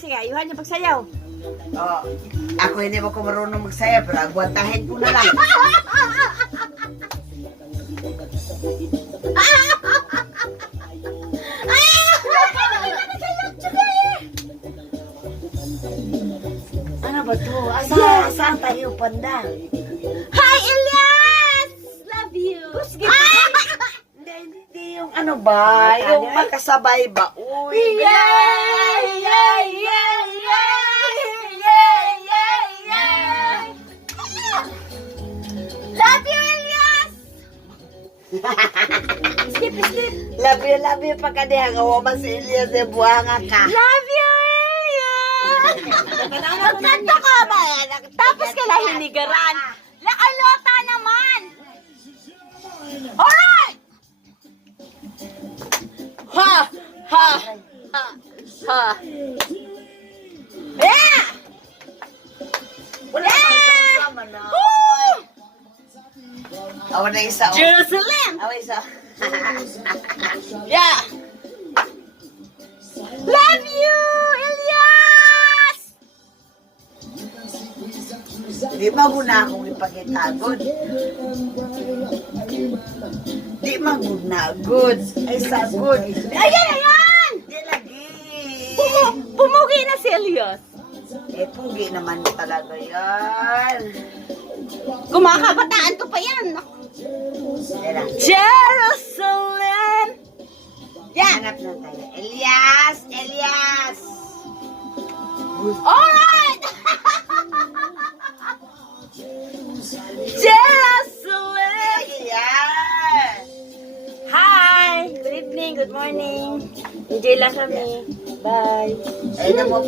sige, ayuhan niyo pagsayaw. Oh, ako hindi mo ko marunong magsaya, pero agwantahin ko na lang. Ano ba to? Saan tayo, panda? Hi, Elias! Love you! Hindi yung ano ba? Yung makasabay ba? Uy! Yay! Yay! Yay! Yay! Yay! Yay! Yay! Love you, Elias! Skip, skip! Love you pagkadihang awa si Elias de buhanga ka. Love you, Elias! Nagkanta ka ba? Tapos ka lang hinigaran. Lakalota naman! Alright! Ha! Ha! Ha! Ha! Yeah! Wala kang na. Woo! Awa na isa. Jerusalem! Awa isa. Yeah! Love you, Elias! Di maguna akong ipagitagod. Di maguna. Good. Ay sa good. Ayan, ayan! Di lagi. Pumugi na si Elias. Eh, pugi naman talaga yan. Kumakabataan ko pa yan. Tira. Jerusalem! Yan! Hanap na tayo. Elias! Elias! Alright! Jerusalem! Elias! Hi! Good evening, good morning. Enjoy lang kami. Bye. Ay, na mo